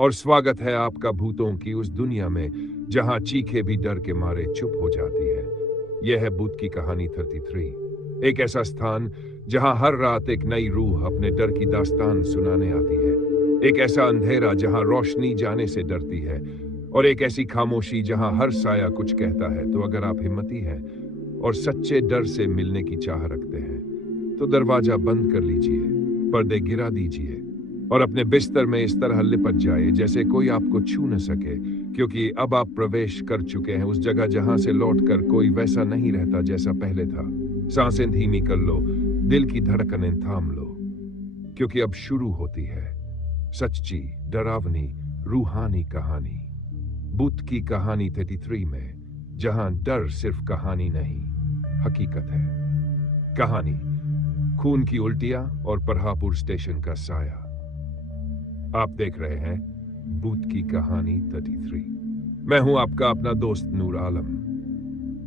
और स्वागत है आपका भूतों की उस दुनिया में जहां चीखें भी डर के मारे चुप हो जाती है। यह है भूत की कहानी 33, एक ऐसा स्थान जहां हर रात एक नई रूह अपने डर की दास्तान सुनाने आती है। एक ऐसा अंधेरा जहां रोशनी जाने से डरती है, और एक ऐसी खामोशी जहां हर साया कुछ कहता है। तो अगर आप हिम्मती हैं और सच्चे डर से मिलने की चाह रखते हैं, तो दरवाजा बंद कर लीजिए, पर्दे गिरा दीजिए और अपने बिस्तर में इस तरह लिपट जाए जैसे कोई आपको छू न सके, क्योंकि अब आप प्रवेश कर चुके हैं उस जगह जहां से लौटकर कोई वैसा नहीं रहता जैसा पहले था। सांसें धीमी कर लो, दिल की धड़कनें थाम लो, क्योंकि अब शुरू होती है सच्ची, डरावनी, रूहानी कहानी। भूत की कहानी 33 में, जहां डर सिर्फ कहानी नहीं, हकीकत है। कहानी: खून की उल्टियां और परहापुर स्टेशन का साया। आप देख रहे हैं भूत की कहानी 33। मैं हूं आपका अपना दोस्त नूर आलम।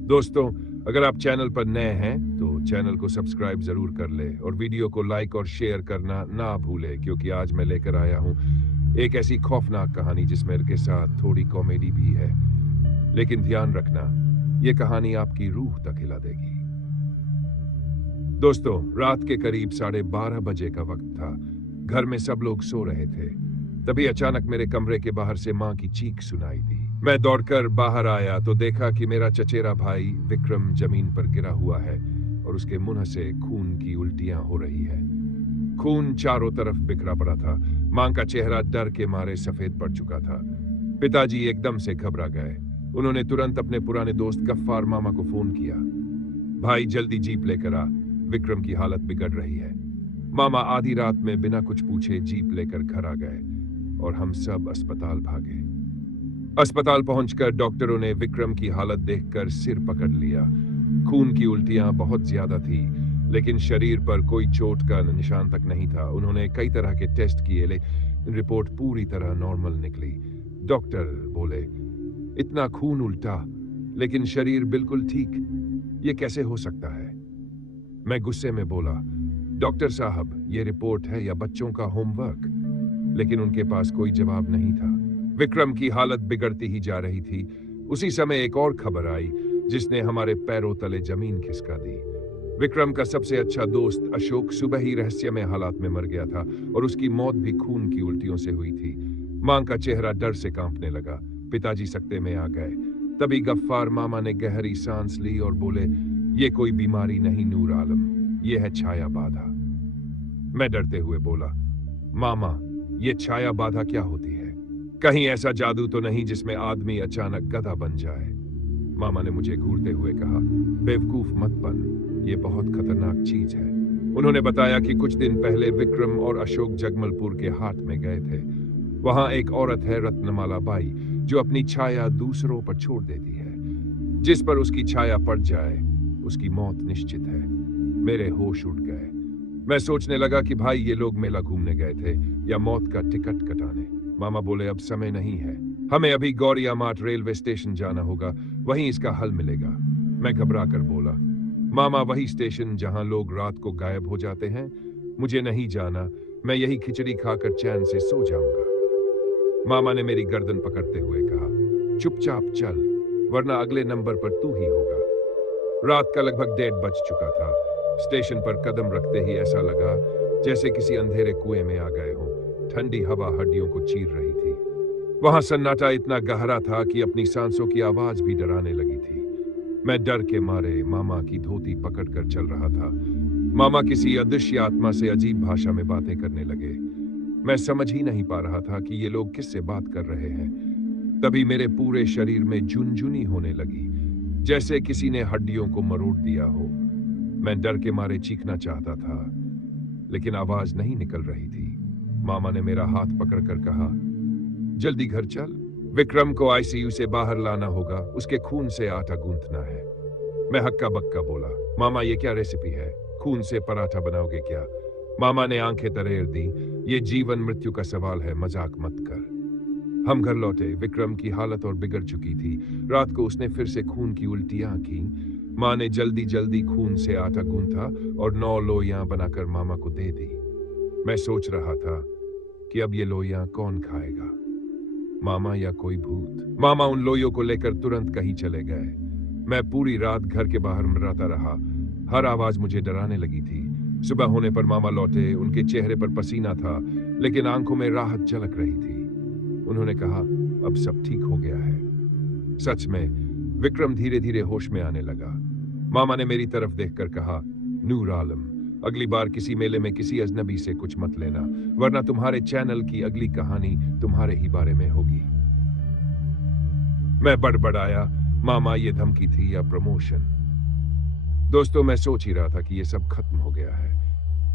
दोस्तों, अगर आप चैनल पर नए हैं तो चैनल को सब्सक्राइब जरूर कर ले और वीडियो को लाइक और शेयर करना ना भूले, क्योंकि आज मैं लेकर आया हूं एक ऐसी खौफनाक कहानी जिसमें के साथ थोड़ी कॉमेडी भी है। लेकिन ध्यान रखना, यह कहानी आपकी रूह तक हिला देगी। दोस्तों, रात के करीब 12:30 बजे का वक्त था। घर में सब लोग सो रहे थे। तभी अचानक मेरे कमरे के बाहर से मां की चीख सुनाई दी। मैं दौड़कर बाहर आया तो देखा कि मेरा चचेरा भाई विक्रम जमीन पर गिरा हुआ है और उसके मुंह से खून की उल्टियां हो रही है। खून चारों तरफ बिखरा पड़ा था। मां का चेहरा डर के मारे सफेद पड़ चुका था। पिताजी एकदम से घबरा गए। उन्होंने तुरंत अपने पुराने दोस्त गफ्फार मामा को फोन किया। भाई, जल्दी जीप लेकर आ, विक्रम की हालत बिगड़ रही है। मामा आधी रात में बिना कुछ पूछे जीप लेकर घर आ गए और हम सब अस्पताल भागे। अस्पताल पहुंचकर डॉक्टरों ने विक्रम की हालत देखकर सिर पकड़ लिया। खून की उल्टियां बहुत ज्यादा थी, लेकिन शरीर पर कोई चोट का निशान तक नहीं था। उन्होंने कई तरह के टेस्ट किए, लेकिन रिपोर्ट पूरी तरह नॉर्मल निकली। डॉक्टर बोले, इतना खून उल्टा लेकिन शरीर बिल्कुल ठीक, ये कैसे हो सकता है? मैं गुस्से में बोला, डॉक्टर साहब, ये रिपोर्ट है या बच्चों का होमवर्क? लेकिन उनके पास कोई जवाब नहीं था। विक्रम की हालत बिगड़ती ही जा रही थी। उसी समय एक और खबर आई जिसने हमारे पैरों तले जमीन खिसका दी। विक्रम का सबसे अच्छा दोस्त अशोक सुबह ही रहस्यमय हालात में मर गया था और उसकी मौत भी खून की उल्टियों से हुई थी। मां का चेहरा डर से कांपने लगा। पिताजी सकते में आ गए। तभी गफ्फार मामा ने गहरी सांस ली और बोले, ये कोई बीमारी नहीं नूर आलम, ये है छाया बाधा। मैं डरते हुए बोला, मामा, ये छाया बाधा क्या होती है? कहीं ऐसा जादू तो नहीं जिसमें आदमी अचानक गधा बन जाए? मामा ने मुझे घूरते हुए कहा, बेवकूफ मत बन, ये बहुत खतरनाक चीज है। उन्होंने बताया कि कुछ दिन पहले विक्रम और अशोक जगमलपुर के हाट में गए थे। वहां एक औरत है, रत्नमाला बाई, जो अपनी छाया दूसरों पर छोड़ देती है। जिस पर उसकी छाया पड़ जाए उसकी मौत निश्चित है। मेरे होश उड़ गए। मैं सोचने लगा कि भाई, ये लोग मेला घूमने गए थे या मौत का टिकट कटाने। मामा बोले, अब समय नहीं है, हमें अभी गौरिया मार्ट रेलवे स्टेशन जाना होगा, वहीं इसका हल मिलेगा। मैं घबरा कर बोला, मामा, वही स्टेशन जहां लोग रात को गायब हो जाते हैं? मुझे नहीं जाना, मैं यही खिचड़ी खाकर चैन से सो जाऊंगा। मामा ने मेरी गर्दन पकड़ते हुए कहा, चुपचाप चल, वरना अगले नंबर पर तू ही होगा। रात का लगभग 1:30 बज चुका था। स्टेशन पर कदम रखते ही ऐसा लगा जैसे किसी अंधेरे कुएं में आ गए हों। ठंडी हवा हड्डियों को चीर रही थी। वहां सन्नाटा इतना गहरा था कि अपनी सांसों की आवाज भी डराने लगी थी। मैं डर के मारे मामा की धोती पकड़कर चल रहा था। मामा किसी अदृश्य आत्मा से अजीब भाषा में बातें करने लगे। मैं समझ ही नहीं पा रहा था कि ये लोग किससे बात कर रहे हैं। तभी मेरे पूरे शरीर में झुनझुनी होने लगी, जैसे किसी ने हड्डियों को मरोड़ दिया हो। मैं डर के मारे चीखना चाहता था, लेकिन आवाज नहीं निकल रही थी। मामा ने मेरा हाथ पकड़कर कहा, जल्दी घर चल, विक्रम को आईसीयू से बाहर लाना होगा, उसके खून से आटा गूंथना है। मैं हक्का बक्का बोला, मामा, ये क्या रेसिपी है? खून से पराठा बनाओगे क्या? मामा ने आंखें तरेर दी, ये जीवन मृत्यु का सवाल है, मजाक मत कर। हम घर लौटे। विक्रम की हालत और बिगड़ चुकी थी। रात को उसने फिर से खून की उल्टियां की। मां ने जल्दी जल्दी खून से आटा गूंथा और 9 लोइयां बनाकर मामा को दे दी। मैं सोच रहा था कि अब ये लोइयां कौन खाएगा। मामा या कोई भूत। मामा उन लोइयों को लेकर तुरंत कहीं चले गए। मैं पूरी रात घर के बाहर मंडराता रहा। हर आवाज मुझे डराने लगी थी। सुबह होने पर मामा लौटे। उनके चेहरे पर पसीना था, लेकिन आंखों में राहत झलक रही थी। उन्होंने कहा, अब सब ठीक हो गया है। सच में विक्रम धीरे धीरे होश में आने लगा। मामा ने मेरी तरफ देखकर कहा, नूर आलम, अगली बार किसी मेले में किसी अजनबी से कुछ मत लेना, वरना तुम्हारे चैनल की अगली कहानी तुम्हारे ही बारे में होगी। मैं बड़बड़ाया, मामा ये धमकी थी या प्रमोशन? दोस्तों, मैं सोच ही रहा था कि ये सब खत्म हो गया है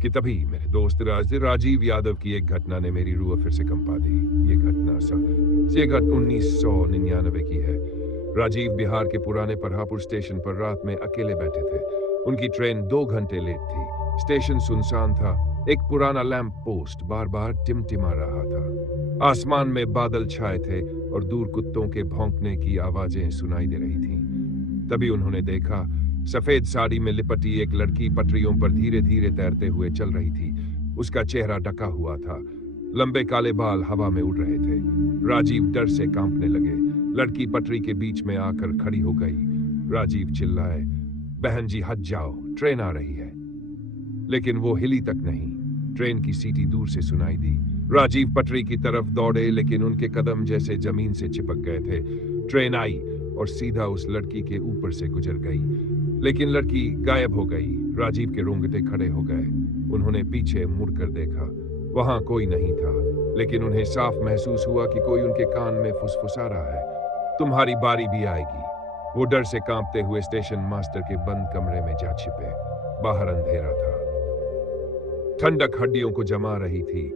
कि तभी मेरे दोस्त राजीव यादव की एक घटना ने मेरी रूह फिर से कंपा दी। ये घटना 1999 की है। राजीव बिहार के पुराने परहापुर स्टेशन पर रात में अकेले बैठे थे। उनकी ट्रेन 2 घंटे लेट थी। स्टेशन सुनसान था। एक पुराना लैंप पोस्ट बार बार टिमटिमा रहा था। आसमान में बादल छाए थे और दूर कुत्तों के भौंकने की आवाजें सुनाई दे रही थीं। तभी उन्होंने देखा, सफेद साड़ी में लिपटी एक लड़की पटरियों पर धीरे धीरे तैरते हुए चल रही थी। उसका चेहरा ढका हुआ था। लंबे काले बाल हवा में उड़ रहे थे। राजीव डर से कांपने लगे। लड़की पटरी के बीच में आकर खड़ी हो गई। राजीव चिल्लाए, बहन जी हट जाओ, ट्रेन आ रही है। लेकिन वो हिली तक नहीं। ट्रेन की सीटी दूर से सुनाई दी। राजीव पटरी की तरफ दौड़े, लेकिन उनके कदम जैसे जमीन से चिपक गए थे। ट्रेन आई और सीधा उस लड़की के ऊपर से गुजर गई, लेकिन लड़की गायब हो गई। राजीव के रोंगटे खड़े हो गए। उन्होंने पीछे मुड़कर देखा। वहां कोई नहीं था, लेकिन उन्हें साफ महसूस हुआ कि कोई उनके कान में फुसफुसा रहा है, तुम्हारी बारी भी आएगी। वो डर से कांपते हुए स्टेशन मास्टर के बंद कमरे में जा छिपे। बाहर अंधेरा था। ठंडक हड्डियों को जमा रही थी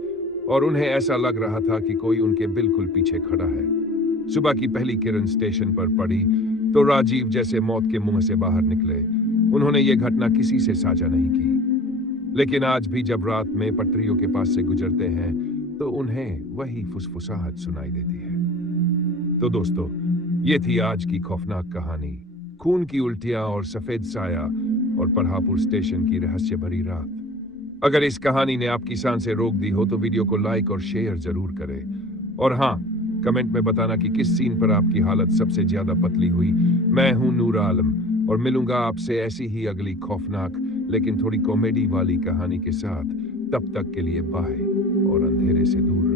और उन्हें ऐसा लग रहा था कि कोई उनके बिल्कुल पीछे खड़ा है। सुबह की पहली किरण स्टेशन पर पड़ी तो राजीव जैसे मौत के मुंह से बाहर निकले। उन्होंने ये घटना किसी से साझा नहीं की, लेकिन आज भी जब रात में पटरियों के पास से गुजरते हैं तो उन्हें वही फुसफुसाहट सुनाई देती है। तो दोस्तों, ये थी आज की खौफनाक कहानी, खून की उल्टियां और सफेद साया और परहापुर स्टेशन की रहस्य भरी रात। अगर इस कहानी ने आपकी सांसें रोक दी हो तो वीडियो को लाइक और शेयर जरूर करें। और हाँ, कमेंट में बताना कि किस सीन पर आपकी हालत सबसे ज्यादा पतली हुई। मैं हूं नूर आलम और मिलूंगा आपसे ऐसी ही अगली खौफनाक लेकिन थोड़ी कॉमेडी वाली कहानी के साथ। तब तक के लिए बाय और अंधेरे से दूर।